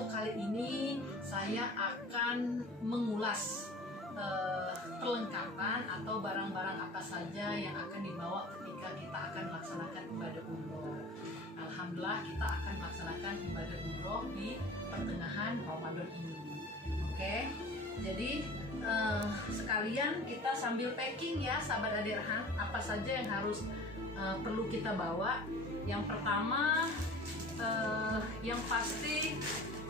untuk kali ini saya akan mengulas perlengkapan atau barang-barang apa saja yang akan dibawa ketika kita akan melaksanakan ibadah umroh. Alhamdulillah kita akan melaksanakan ibadah umroh di pertengahan Ramadan ini. Oke, jadi sekalian kita sambil packing ya, sahabat Adirhan, apa saja yang harus perlu kita bawa. Yang pertama, yang pasti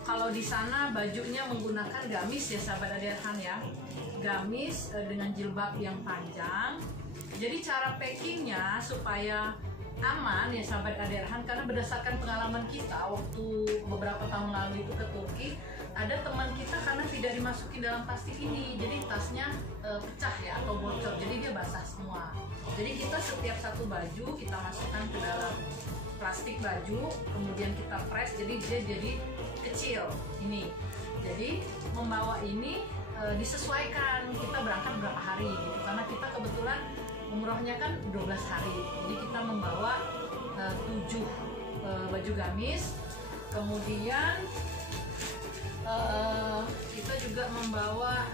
kalau di sana bajunya menggunakan gamis ya, sahabat Adirhan ya, gamis dengan jilbab yang panjang. Jadi cara packingnya supaya aman ya, sahabat Adirhan, karena berdasarkan pengalaman kita waktu beberapa tahun lalu itu ke Turki, ada teman kita karena tidak dimasukin dalam plastik ini, jadi tasnya pecah ya atau bocor, jadi dia basah semua. Jadi kita setiap satu baju kita masukkan ke dalam plastik baju, kemudian kita press, jadi dia jadi kecil ini. Jadi membawa ini disesuaikan kita berangkat berapa hari gitu, karena kita kebetulan umrohnya kan 12 hari, jadi kita membawa 7 baju gamis. Kemudian kita juga membawa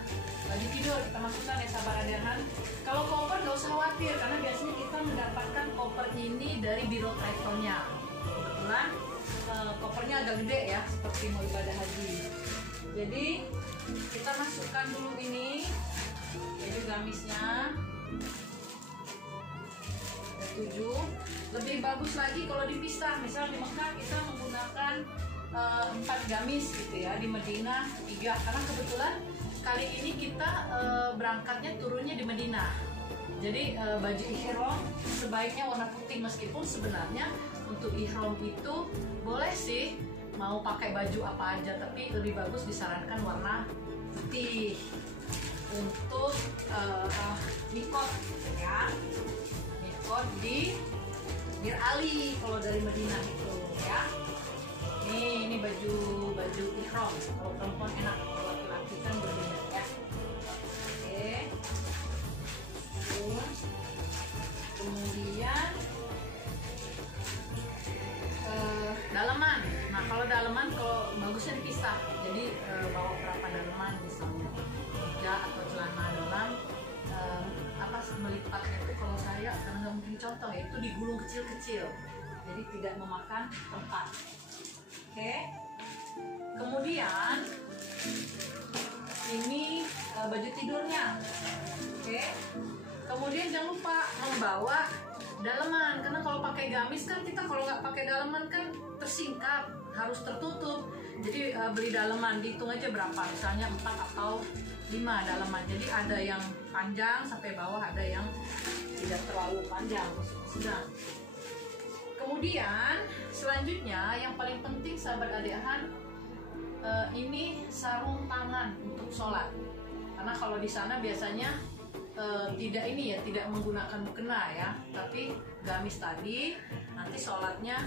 baju tidur, kita masukkan ya, sahabat Adirhan. Kalau koper nggak usah khawatir, karena biasanya kita mendapatkan koper ini dari biro travelnya. Kebetulan kopernya agak gede ya, seperti mau ibadah haji. Jadi kita masukkan dulu ini baju gamisnya, ada 7. Lebih bagus lagi kalau dipisah, misal di Mekah kita menggunakan 4 gamis gitu ya, di Madinah 3, karena kebetulan kali ini kita berangkatnya turunnya di Madinah. Jadi baju ihram sebaiknya warna putih, meskipun sebenarnya untuk ihram itu boleh sih mau pakai baju apa aja, tapi lebih bagus disarankan warna putih untuk mikot ya, mikot di Bir Ali kalau dari Madinah itu ya. Ini baju ihram, kalau perempuan enak, kalau laki-laki kan berbeda ya. Oke. Terus kemudian daleman. Nah kalau daleman, kalau bagusnya dipisah. Jadi bawa berapa daleman, misalnya 3 atau celana dalam. Melipatnya itu kalau saya, karena nggak mungkin contoh ya, itu digulung kecil-kecil, jadi tidak memakan tempat. Oke. Kemudian ini baju tidurnya. Oke. Kemudian jangan lupa membawa daleman, karena kalau pakai gamis kan kita kalau nggak pakai daleman kan tersingkap, harus tertutup. Jadi beli daleman, dihitung aja berapa, misalnya 4 atau 5 daleman. Jadi ada yang panjang sampai bawah, ada yang tidak terlalu panjang, sedang. Kemudian selanjutnya yang paling penting, sahabat Adirhan, ini sarung tangan untuk sholat. Karena kalau di sana biasanya tidak ini ya, tidak menggunakan mukena ya, tapi gamis tadi. Nanti sholatnya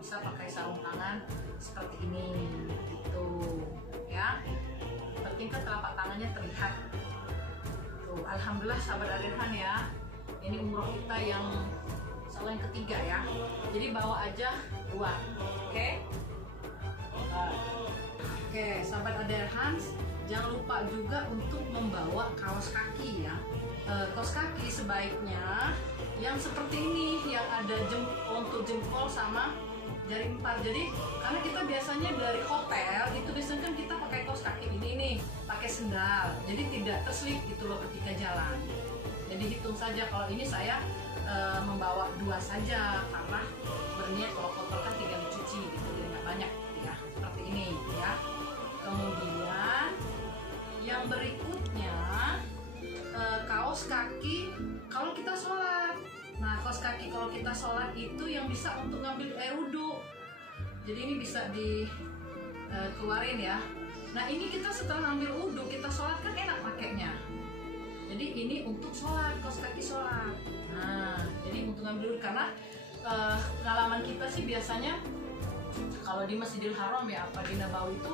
bisa pakai sarung tangan seperti ini gitu ya. Penting kan telapak tangannya terlihat. Tuh, alhamdulillah sahabat Adirhan ya, ini umroh kita yang yang ketiga ya. Jadi bawa aja 2. Oke. Oke, sahabat Adirhan, jangan lupa juga untuk membawa kaos kaki ya. Kaos kaki sebaiknya yang seperti ini, yang ada untuk jempol sama jari 4. Jadi karena kita biasanya dari hotel itu biasanya kan kita pakai kaos kaki ini nih, pakai sendal, jadi tidak terselip gitu loh ketika jalan. Jadi hitung saja. Kalau ini saya membawa 2 saja, karena berniat kalau kotor kan tinggal dicuci gitu, nggak banyak ya, seperti ini ya. Kemudian yang berikutnya kaos kaki kalau kita sholat. Nah kaos kaki kalau kita sholat itu yang bisa untuk ngambil air wudhu, jadi ini bisa dikeluarin ya. Nah ini kita setelah ngambil wudhu, kita sholat kan enak pakainya. Jadi ini untuk sholat, kaos kaki sholat. Nah jadi untuk ngambil wudhu, karena pengalaman kita sih biasanya kalau di Masjidil Haram ya, apa di Nabawi itu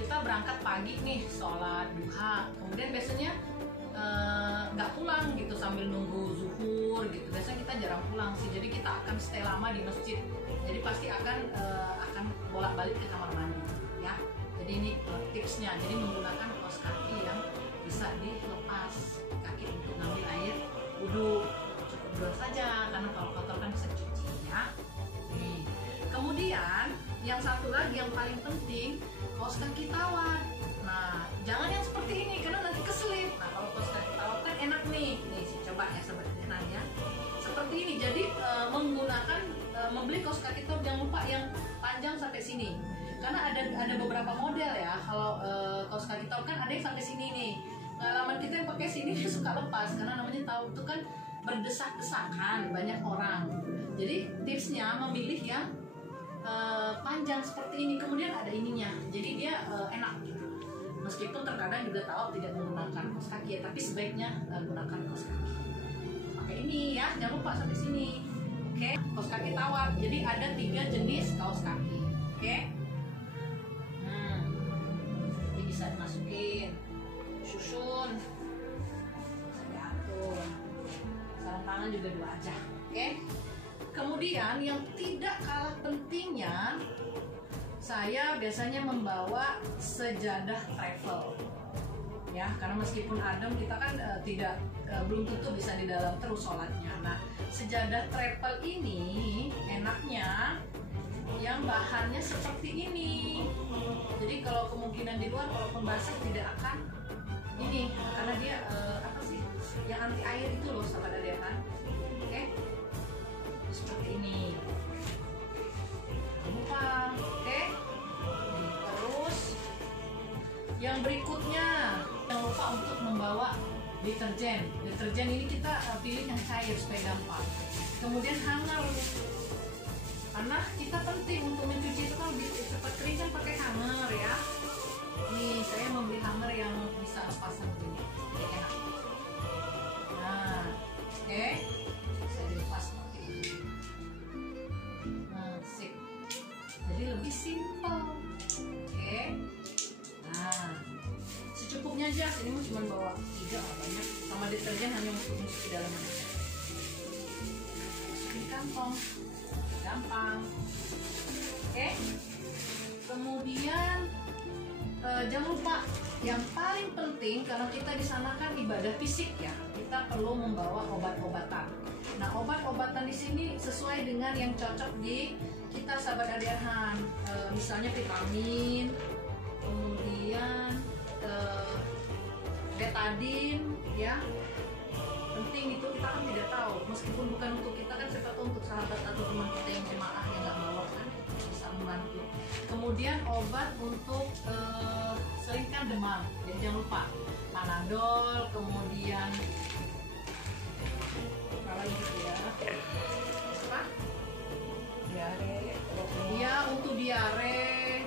kita berangkat pagi nih sholat duha, kemudian biasanya nggak pulang gitu sambil nunggu zuhur gitu. Biasanya kita jarang pulang sih, jadi kita akan stay lama di masjid. Jadi pasti akan bolak-balik ke kamar mandi ya. kakinya. Jadi menggunakan kaos kaki yang bisa dilepas kaki untuk ngambil air wudhu. Cukup 2 saja, karena kalau kotor kan bisa cuci ya. Nih. Kemudian yang satu lagi yang paling penting, kaos kaki tawar. Nah, jangan yang seperti ini karena nanti keselip. Nah, kalau kaos kaki tawar kan enak nih. Nih, coba ya sobat Dehan ya. Seperti ini. Jadi menggunakan membeli kaos kaki tawar jangan lupa yang panjang sampai sini. Karena ada beberapa model ya. Kalau kaos kaki tawar kan ada yang sampai sini nih. Pengalaman kita yang pakai sini dia suka lepas karena namanya tawar itu kan berdesak-desakan banyak orang. Jadi tipsnya memilih yang panjang seperti ini, kemudian ada ininya, jadi dia enak gitu. Meskipun terkadang juga tawar tidak menggunakan kaos kaki ya, tapi sebaiknya gunakan kaos kaki. Pakai ini ya, jangan lupa sampai sini. Oke, kaos kaki tawar. Jadi ada 3 jenis kaos kaki. Oke. Ini bisa dimasukin, susun, bisa diatur. Sarung tangan juga 2 aja. Oke. Kemudian yang tidak kalah pentingnya, saya biasanya membawa sejadah travel. Ya, karena meskipun adem kita kan belum tentu bisa di dalam terus sholatnya. Nah, sejadah travel ini enaknya yang bahannya seperti ini. Jadi kalau kemungkinan di luar walaupun basah tidak akan ini, karena dia apa sih? Yang anti air itu loh, sahabat Dehan. Oke. Seperti ini. Lupa, oke? Terus yang berikutnya jangan lupa untuk membawa deterjen. Deterjen ini kita pilih yang cair supaya gampang. Kemudian hanger, karena kita penting untuk mencuci itu kan lebih cepat kering kan pakai hanger ya. Nih saya membeli hanger yang bisa pasang begini, jadi enak. Nah, oke, saya dilepas seperti ini. Nah, sip. Jadi lebih simpel. Oke. Nah, secukupnya aja. Ini mau cuma bawa 3 banyak. Sama deterjen hanya untuk masuk di dalam aja. Masukin kantong. Gampang. Oke. Kemudian jangan lupa yang paling penting karena kita di sana kan ibadah fisik ya, kita perlu membawa obat-obatan. Nah, obat-obatan di sini sesuai dengan yang cocok di kita sahabat Dehan. Misalnya vitamin, kemudian betadine ya. Penting itu kita kan tidak tahu, meskipun bukan untuk kita kan siapa tahu untuk sahabat atau teman kita yang jemaah yang nggak bawa kan bisa membantu. Kemudian obat untuk selingkan demam, jadi jangan lupa Panadol, kemudian apa lagi ya? Apa? Diare. Ya untuk diare.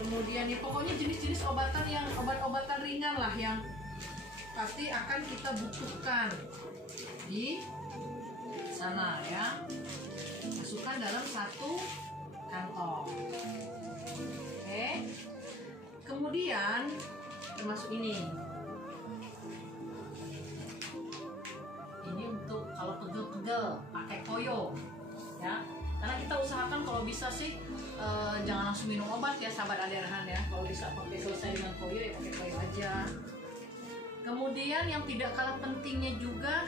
Kemudian ya pokoknya jenis-jenis obat-obatan ringan lah yang pasti akan kita butuhkan di sana ya. Masukkan dalam 1 kantong. Oke. Kemudian termasuk ini. Ini untuk kalau pegel-pegel pakai koyo ya. Karena kita usahakan kalau bisa sih jangan langsung minum obat ya sahabat Dehan ya. Kalau bisa pakai selesai dengan koyo ya pakai koyo aja. Kemudian yang tidak kalah pentingnya juga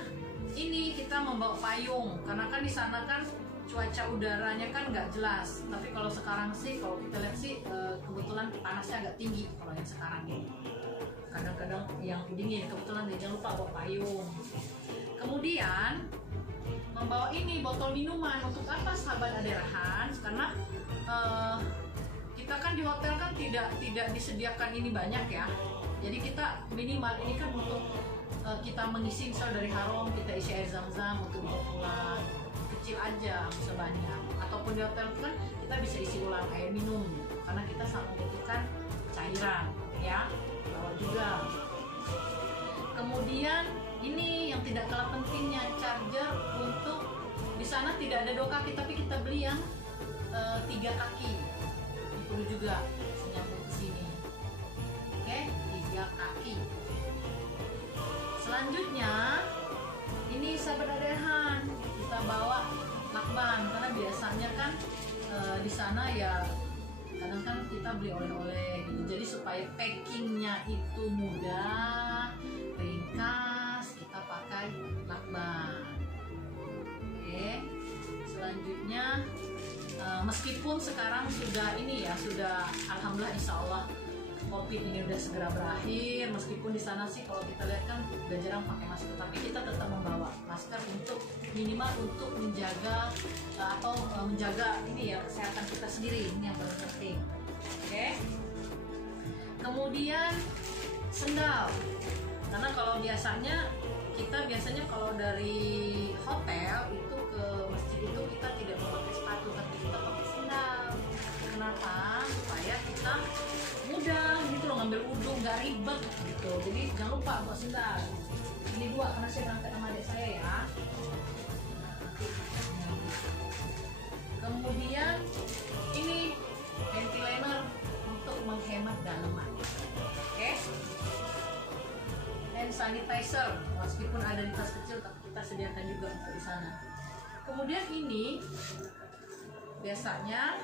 ini kita membawa payung karena kan di sana kan cuaca udaranya kan nggak jelas. Tapi kalau sekarang sih kalau kita lihat sih kebetulan panasnya agak tinggi kalau yang sekarang ini. Kadang-kadang yang dingin kebetulan jangan lupa bawa payung. Kemudian membawa ini botol minuman untuk apa sahabat Dehan? Karena kita kan di hotel kan tidak disediakan ini banyak ya. Jadi kita minimal ini kan untuk kita mengisi misal dari harom kita isi air zam-zam untuk dibawa pulang. Kecil aja bisa banyak. Ataupun di hotel kan kita bisa isi ulang air minum karena kita sangat membutuhkan cairan ya. Bawa juga. Kemudian ini yang tidak kalah pentingnya charger untuk di sana tidak ada 2 kaki tapi kita beli yang 3 kaki. Ini perlu juga nyambung ke sini. Oke, 3 kaki. Selanjutnya ini sahabat Dehan kita bawa lakban karena biasanya kan di sana ya kadang kan kita beli oleh-oleh gitu, jadi supaya packingnya itu mudah, ringkas, kita pakai lakban. Oke, selanjutnya meskipun sekarang sudah ini ya, sudah alhamdulillah insya Allah COVID ini udah segera berakhir, meskipun di sana sih kalau kita lihat kan udah jarang pakai masker, tapi kita tetap membawa masker untuk minimal untuk menjaga atau menjaga ini ya kesehatan kita sendiri, ini yang paling penting. Oke. Kemudian sendal, karena kalau kita biasanya kalau dari hotel itu ke masjid itu kita tidak memakai sepatu, tapi kita pakai sendal. Kenapa? Supaya kita mudah gitu loh ngambil wudhu, nggak ribet gitu. Jadi jangan lupa bawa sendal. Ini 2 karena saya berangkat sama adik saya ya. Kemudian ini ventilator untuk menghemat dalaman. Oke. Hand sanitizer, meskipun ada di tas kecil tapi kita sediakan juga untuk di sana. Kemudian ini biasanya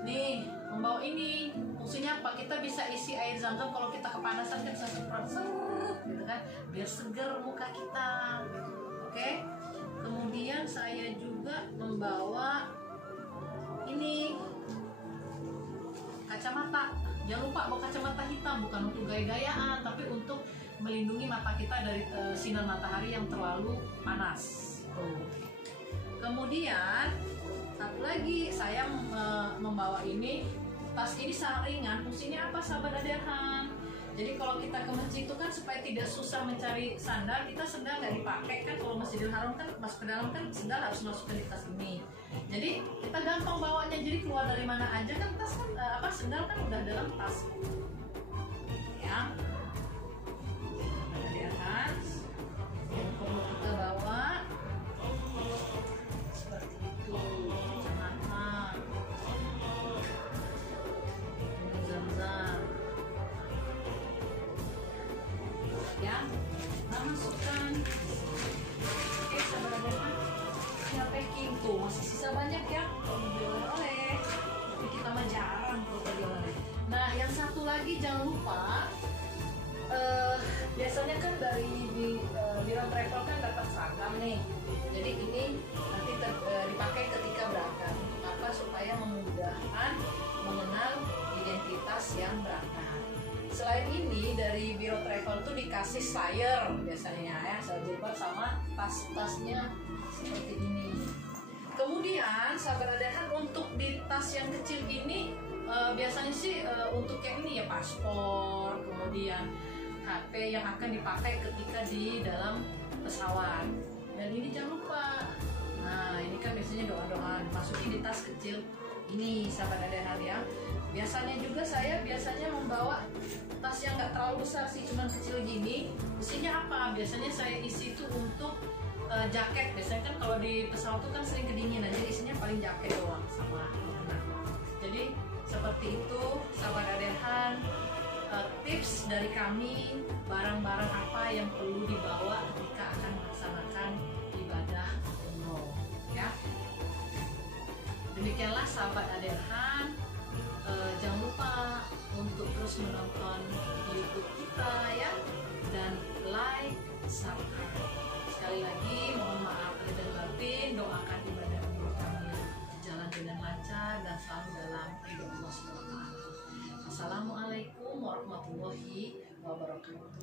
nih membawa ini fungsinya apa? Kita bisa isi air zam-zam kalau kita kepanasan kan bisa semprot gitu kan, biar seger muka kita. Oke. Kemudian saya juga membawa ini kacamata. Jangan lupa bawa kacamata hitam, bukan untuk gaya-gayaan tapi untuk melindungi mata kita dari sinar matahari yang terlalu panas. Kemudian satu lagi saya membawa ini, tas ini sangat ringan. Fungsinya apa sahabat Aderhan? Jadi kalau kita ke masjid itu kan supaya tidak susah mencari sandal, kita sandal nggak dipakai kan, kalau Masjidil Haram kan masuk ke dalam kan sandal harus masukkan di tas ini. Jadi kita gampang bawanya, jadi keluar dari mana aja kan tas kan sandal kan udah dalam tas. Ya. Aderhan yang perlu kita bawa seperti itu. Ya, masukkan. Oke, sabar Aderhan. Ya packing tuh masih sisa banyak ya kalau beli oleh-oleh. Tapi kita mah jarang kalau beli oleh. Nah, yang satu lagi jangan lupa. Biasanya kan dari Biro Travel kan dapat seragam nih. Jadi ini nanti dipakai ketika berangkat. Untuk apa? Supaya memudahkan mengenal identitas yang berangkat. Selain ini dari Biro Travel tuh dikasih slayer biasanya ya, jilbab sama tas-tasnya seperti ini. Kemudian sahabat Aderhan untuk di tas yang kecil ini biasanya sih untuk kayak ini ya, paspor, kemudian HP yang akan dipakai ketika di dalam pesawat. Dan ini jangan lupa. Nah, ini kan biasanya doa-doa dimasukin di tas kecil ini sahabat Aderhan ya. Biasanya juga saya membawa tas yang nggak terlalu besar sih, cuman kecil gini. Isinya apa? Biasanya saya isi itu untuk jaket. Biasanya kan kalau di pesawat tuh kan sering kedinginan, jadi isinya paling jaket doang sama anak. Jadi seperti itu sahabat Aderhan, tips dari kami barang-barang apa yang perlu dibawa ketika akan melaksanakan ibadah umroh ya. Demikianlah sahabat Aderhan. Jangan lupa untuk terus menonton YouTube kita ya, dan like, subscribe. Sekali lagi mohon maaf lahir dan batin, doakan ibadah umroh kami jalan dengan lancar dan selalu dalam ridho Allah SWT. Assalamualaikum warahmatullahi wabarakatuh.